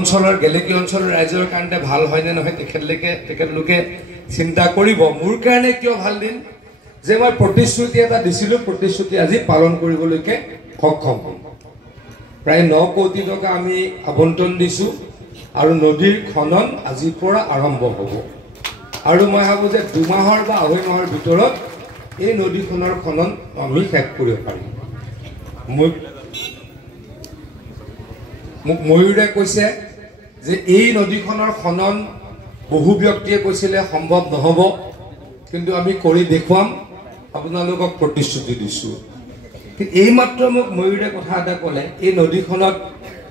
অঞ্চলৰ গেলেকী অঞ্চলৰ ৰাইজৰ কাৰণে ভাল হয় নে নহয় তেখেতলোকে চিন্তা কৰিব। মোৰ কাৰণে কিয় ভাল দিন যে মই প্ৰতিশ্ৰুতি এটা দিছিলোঁ, প্ৰতিশ্ৰুতি আজি পালন কৰিবলৈকে সক্ষম হ'ম। প্ৰায় 9 কোটি টকা আমি আবণ্টন দিছোঁ আৰু নদীৰ খনন আজিৰ পৰা আৰম্ভ হ'ব। আৰু মই ভাবোঁ যে 2 মাহৰ বা 2.5 মাহৰ ভিতৰত এই নদীখনৰ খনন আমি শেষ কৰিব পাৰিম। মোক ময়ূৰে কৈছে যে এই নদীখনৰ খনন বহু ব্যক্তিয়ে কৈছিলে সম্ভৱ নহ'ব, কিন্তু আমি কৰি দেখুৱাম, আপোনালোকক প্ৰতিশ্ৰুতি দিছোঁ। কিন্তু এইমাত্ৰ মোক ময়ূৰে কথা এটা ক'লে, এই নদীখনত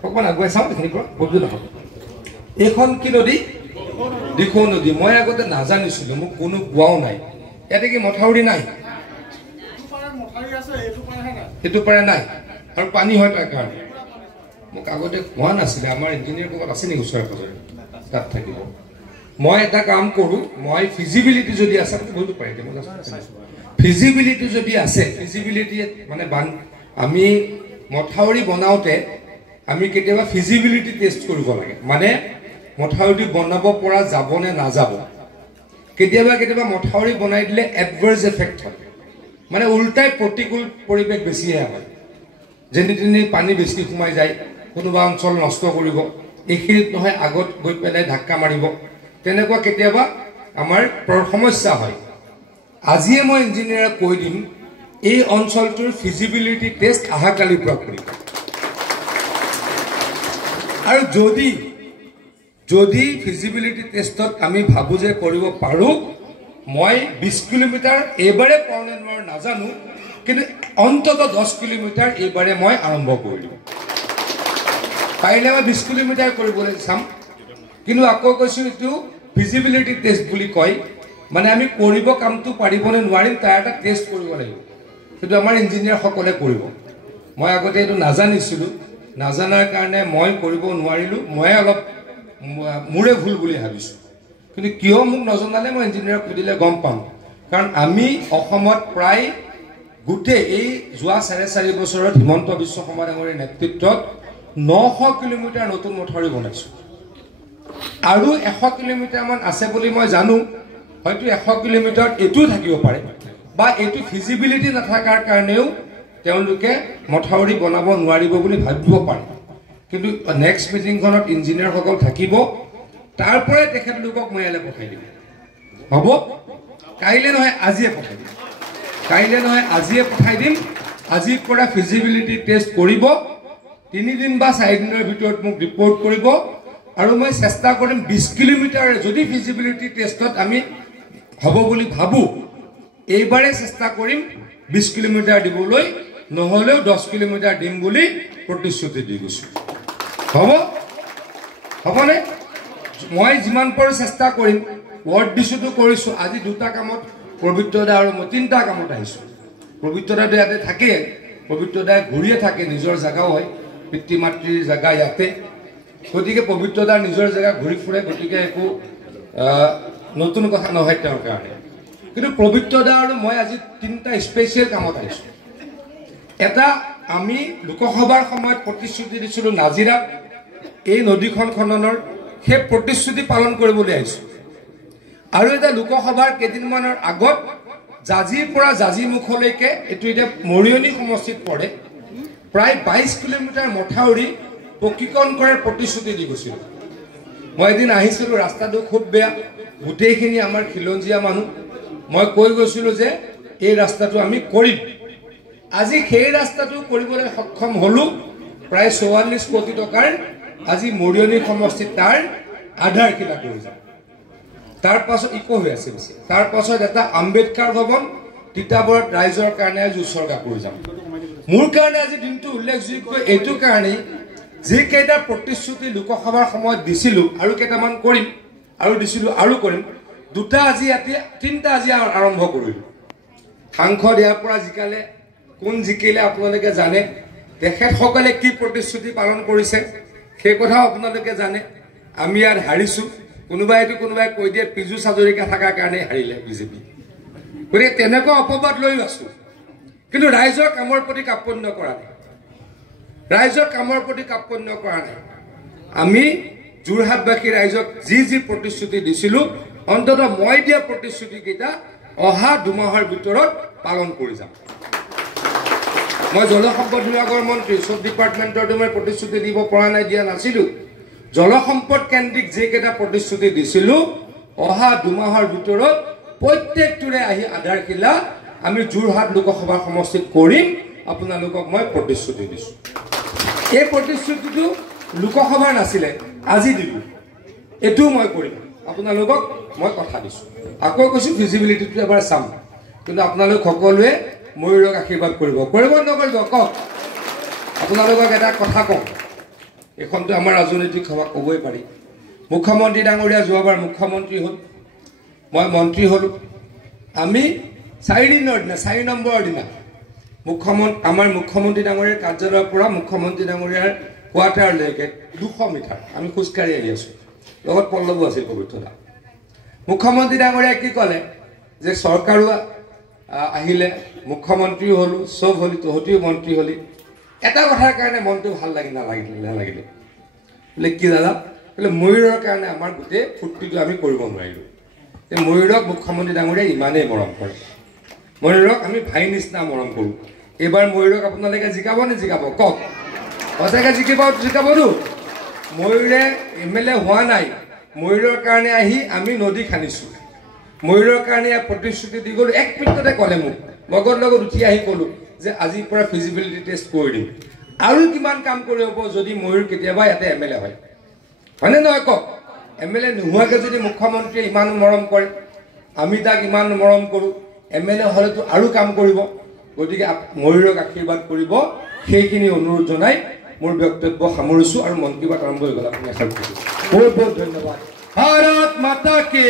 অকণমান আগুৱাই চাওঁ, এইখিনিৰ পৰা বুজি নহ'ব। এইখন কি নদী? দিখৌ নদী। মই আগতে নাজানিছিলোঁ, মোক কোনো কোৱাও নাই। ইয়াতে কি মথাউৰি নাই? সেইটো পাৰে নাই আৰু পানী হয় তাৰ কাৰণে। মোক আগতে কোৱা নাছিলে। আমাৰ ইঞ্জিনিয়াৰ ক'ৰবাত আছে নেকি ওচৰে পাজৰে? তাত থাকিব। মই এটা কাম কৰোঁ, মই ফিজিবিলিটি যদি আছে বলটো পাৰি দিব, ফিজিবিলিটি যদি আছে, ফিজিবিলিটি মানে আমি মথাউৰি বনাওঁতে আমি কেতিয়াবা ফিজিবিলিটি টেষ্ট কৰিব লাগে। মানে মথাউৰিটো বনাব পৰা যাব নে নাযাব। কেতিয়াবা মথাউৰি বনাই দিলে এডভাৰ্ছ এফেক্ট হয়, মানে উল্টাই প্ৰতিকূল পৰিৱেশ বেছিহে হয়। যেনি তেনি পানী বেছি সোমাই যায়, কোনোবা অঞ্চল নষ্ট কৰিব, এইখিনিত নহয় আগত গৈ পেলাই ধাক্কা মাৰিব, তেনেকুৱা কেতিয়াবা আমাৰ সমস্যা হয়। আজিয়ে মই ইঞ্জিনিয়াৰক কৈ দিম, এই অঞ্চলটোৰ ফিজিবিলিটি টেষ্ট অহাকালিৰ পৰা কৰিব। আৰু যদি ফিজিবিলিটি টেষ্টত আমি ভাবোঁ যে কৰিব পাৰোঁ, মই 20 কিলোমিটাৰ এইবাৰে পাওঁ নে নোৱাৰোঁ নাজানো, কিন্তু অন্ততঃ 10 কিলোমিটাৰ এইবাৰে মই আৰম্ভ কৰি দিম। পাৰিলে মই 20 কিলোমিটাৰ কৰিবলৈ চাম। কিন্তু আকৌ কৈছোঁ, এইটো ফিজিবিলিটি টেষ্ট বুলি কয়, মানে আমি কৰিব কামটো পাৰিবনে নোৱাৰিম তাৰ এটা টেষ্ট কৰিব লাগিব। সেইটো আমাৰ ইঞ্জিনিয়াৰসকলে কৰিব। মই আগতে এইটো নাজানিছিলোঁ, নাজানাৰ কাৰণে মই কৰিব নোৱাৰিলোঁ। মই অলপ মোৰে ভুল বুলি ভাবিছোঁ, কিন্তু কিয় মোক নজনালে মই ইঞ্জিনিয়াৰক সুধিলে গম পাম। কাৰণ আমি অসমত প্ৰায় গোটেই এই যোৱা 4.5 বছৰত হিমন্ত বিশ্ব শৰ্মা ডাঙৰীয়াৰ নেতৃত্বত 900 কিলোমিটাৰ নতুন মথাউৰি বনাইছোঁ। আৰু 100 কিলোমিটাৰমান আছে বুলি মই জানো। হয়তো 100 কিলোমিটাৰত এইটোও থাকিব পাৰে, বা এইটো ফিজিবিলিটি নাথাকাৰ কাৰণেও তেওঁলোকে মথাউৰি বনাব নোৱাৰিব বুলি ভাবিব পাৰে। কিন্তু নেক্সট মিটিংখনত ইঞ্জিনিয়াৰসকল থাকিব, তাৰ পৰাই তেখেতলোকক মই ইয়ালৈ পঠাই দিম। হ'ব? কাইলৈ নহয় আজিয়ে পঠাই দিম। আজিৰ পৰা ফিজিবিলিটি টেষ্ট কৰিব। 3 দিন বা 4 দিনৰ ভিতৰত মোক ৰিপৰ্ট কৰিব, আৰু মই চেষ্টা কৰিম 20 কিলোমিটাৰ যদি ফিজিবিলিটি টেষ্টত আমি হ'ব বুলি ভাবোঁ, এইবাৰে চেষ্টা কৰিম 20 কিলোমিটাৰ দিবলৈ, নহ'লেও 10 কিলোমিটাৰ দিম বুলি প্ৰতিশ্ৰুতি দি গৈছোঁ। হ'বনে? মই যিমান পাৰোঁ চেষ্টা কৰিম। ৱৰ্ড দিছোঁতো কৰিছোঁ। আজি 2টা কামত পবিত্ৰ দা আৰু মই 3টা কামত আহিছোঁ। পবিত্ৰ দাটো ইয়াতে থাকে, পবিত্ৰ দাই ঘূৰিয়ে থাকে, নিজৰ জেগাও হয়, পিতৃ মাতৃৰ জেগা ইয়াতে। গতিকে পবিত্ৰ দাৰ নিজৰ জেগা ঘূৰি ফুৰে, গতিকে একো নতুন কথা নহয় তেওঁৰ কাৰণে। কিন্তু পবিত্ৰ দা আৰু মই আজি 3টা স্পেচিয়েল কামত আহিছোঁ। এটা, আমি লোকসভাৰ সময়ত প্ৰতিশ্ৰুতি দিছিলোঁ নাজিৰাত এই নদীখন খননৰ, সেই প্ৰতিশ্ৰুতি পালন কৰিবলৈ আহিছোঁ। আৰু এটা লোকসভাৰ কেইদিনমানৰ আগত জাজিৰ পৰা জাজিমুখলৈকে, এইটো এতিয়া মৰিয়নি সমষ্টিত পৰে, প্ৰায় 22 কিলোমিটাৰ মথাউৰি পকীকৰণ কৰাৰ প্ৰতিশ্ৰুতি দি গৈছিলোঁ। মই এদিন আহিছিলোঁ, ৰাস্তাটো খুব বেয়া, গোটেইখিনি আমাৰ খিলঞ্জীয়া মানুহ। মই কৈ গৈছিলোঁ যে এই ৰাস্তাটো আমি কৰিম। আজি সেই ৰাস্তাটো কৰিবলৈ সক্ষম হ'লোঁ। প্ৰায় 44 কোটি টকাৰ আজি মৰিয়নি সমষ্টিত তাৰ আধাৰশিলা কৰি যাম। তাৰ পাছত ইকো হৈ আছে বেছি। তাৰ পাছত এটা আম্বেদকাৰ ভৱন তিতাবৰত ৰাইজৰ কাৰণে আজি উৎসৰ্গা কৰি যাম। মোৰ কাৰণে আজি দিনটো উল্লেখযোগ্য এইটো কাৰণেই, যিকেইটা প্ৰতিশ্ৰুতি লোকসভাৰ সময়ত দিছিলোঁ, আৰু কেইটামান কৰিম, আৰু দিছিলোঁ আৰু কৰিম, 2টা আজি ইয়াতে, 3টা আজি আৰম্ভ কৰিলোঁ। সাংসদ ইয়াৰ পৰা জিকালে, কোন জিকিলে আপোনালোকে জানে। তেখেতসকলে কি প্ৰতিশ্ৰুতি পালন কৰিছে সেই কথাও আপোনালোকে জানে। আমি ইয়াত হাৰিছোঁ। কোনোবাই কৈ দিয়ে পীযুষ হাজৰিকা থকাৰ কাৰণে হাৰিলে বিজেপি। গতিকে তেনেকুৱা অপবাদ লৈ আছোঁ, কিন্তু ৰাইজৰ কামৰ প্ৰতি কাৰ্পণ্য কৰা নাই। আমি যোৰহাটবাসী ৰাইজক যি প্ৰতিশ্ৰুতি দিছিলোঁ অন্ততঃ মই দিয়া প্ৰতিশ্ৰুতিকেইটা অহা 2 মাহৰ ভিতৰত পালন কৰি যাম। মই জলসম্পদ বিভাগৰ মন্ত্ৰী, চব ডিপাৰ্টমেণ্টৰ মই প্ৰতিশ্ৰুতি দিব পৰা নাই, দিয়া নাছিলোঁ। জলসম্পদ কেন্দ্ৰিক যিকেইটা প্ৰতিশ্ৰুতি দিছিলোঁ অহা 2 মাহৰ ভিতৰত প্ৰত্যেকটোৰে আহি আধাৰশিলা আমি যোৰহাট লোকসভা সমষ্টিত কৰিম। আপোনালোকক মই প্ৰতিশ্ৰুতি দিছোঁ। এই প্ৰতিশ্ৰুতিটো লোকসভাৰ নাছিলে, আজি দিলোঁ, এইটোও মই কৰিম। আপোনালোকক মই কথা দিছোঁ। আকৌ কৈছোঁ ফিজিবিলিটিটো এবাৰ চাম, কিন্তু আপোনালোক সকলোৱে ময়ূৰক আশীৰ্বাদ কৰিব নকৰিব কওক। আপোনালোকক এটা কথা কওঁ, এইখনটো আমাৰ ৰাজনৈতিক সভা, ক'বই পাৰি। মুখ্যমন্ত্ৰী ডাঙৰীয়া যোৱাবাৰ মুখ্যমন্ত্ৰী হ'ল, মই মন্ত্ৰী হ'লোঁ। আমি 4 নম্বৰৰ দিনা আমাৰ মুখ্যমন্ত্ৰী ডাঙৰীয়াৰ কাৰ্যালয়ৰ পৰা মুখ্যমন্ত্ৰী ডাঙৰীয়াৰ কোৱাৰ্টাৰলৈকে 200 মিটাৰ আমি খোজকাঢ়ি আহি আছোঁ। লগত পল্লৱো আছিল, পবিত্ৰদা। মুখ্যমন্ত্ৰী ডাঙৰীয়াই কি ক'লে যে চৰকাৰো আহিলে, মুখ্যমন্ত্ৰীও হ'লোঁ, চব হ'লি, তহঁতিও মন্ত্ৰী হ'লি। এটা কথাৰ কাৰণে মনটো ভাল নালাগিলে। বোলে কি দাদা? বোলে ময়ূৰৰ কাৰণে আমাৰ গোটেই ফূৰ্তিটো আমি কৰিব নোৱাৰিলোঁ। ময়ূৰক মুখ্যমন্ত্ৰী ডাঙৰীয়াই ইমানেই মৰম কৰে, ময়ূৰক আমি ভাই নিচিনা মৰম কৰোঁ। এইবাৰ ময়ূৰক আপোনালোকে জিকাব নে জিকাব কওক? সঁচাকৈ জিকাবতো। ময়ূৰে MLA হোৱা নাই, ময়ূৰৰ কাৰণে আহি আমি নদী খান্দিছোঁ। ময়ূৰৰ কাৰণে প্ৰতিশ্ৰুতি দি গ'লোঁ। 1 মিনিটতে ক'লে মোক, লগত উঠি আহি ক'লোঁ যে আজিৰ পৰা ফিজিবিলিটি টেষ্ট কৰি দিম। আৰু কিমান কাম কৰিব যদি ময়ূৰ কেতিয়াবা ইয়াতে MLA হয়, হয়নে নহয় কওক? MLA নোহোৱাকৈ যদি মুখ্যমন্ত্ৰীয়ে ইমান মৰম কৰে, আমি তাক ইমান মৰম কৰোঁ, MLA হ'লেতো আৰু কাম কৰিব। গতিকে ময়ূৰক আশীৰ্বাদ কৰিব, সেইখিনি অনুৰোধ জনাই মোৰ বক্তব্য সামৰিছোঁ আৰু মন কী বাত আৰম্ভ হৈ গ'ল। আপুনি বহুত বহুত ধন্যবাদ। ভাৰত মাতা কি